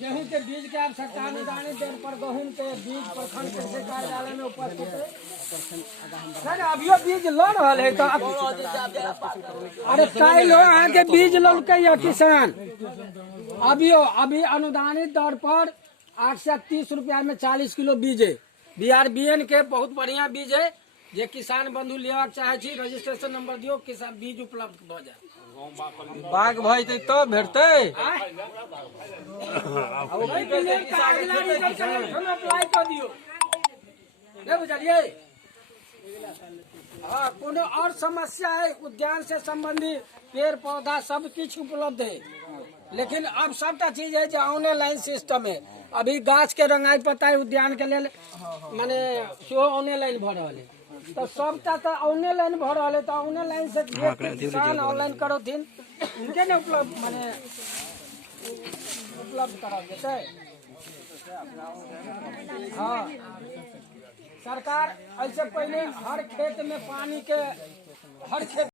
गेहूं के बीज के आवश्यकता अनुदानित दर पर गेहूं के बीज प्रखंड कृषि कार्यालय में उपस्थित है। सर अभियो बीज लो रहा है तो अरे कई लोग आके बीज ललके या किसान अभी अनुदानित दर पर 8 से 30 रुपया में 40 किलो बीज है। BRBN के बहुत बढ़िया बीज है। जे किसान बंधु लेवा चाहे छी रजिस्ट्रेशन नंबर दियो, किसान बीज उपलब्ध भ जाए। बाग भाई तो भेटते अप्लाई कर दियो नहीं बुझलिए। हाँ कोनो और समस्या है उद्यान से संबंधी पेड़ पौधा सब कुछ उपलब्ध है, लेकिन अब सबटा चीज है जो ऑनलाइन सिस्टम है। अभी गाछ के रंगाई पता है उद्यान के लिए माने ऑनलाइन भ रहा है, तो सबटा तो ऑनलाइन भ रहा है, तो ऑनलाइन से किसान ऑनलाइन करो दिन उनके ने उपलब्ध माने उपलब्ध करा देते। हाँ सरकार ऐसे पहले हर खेत में पानी के हर खेत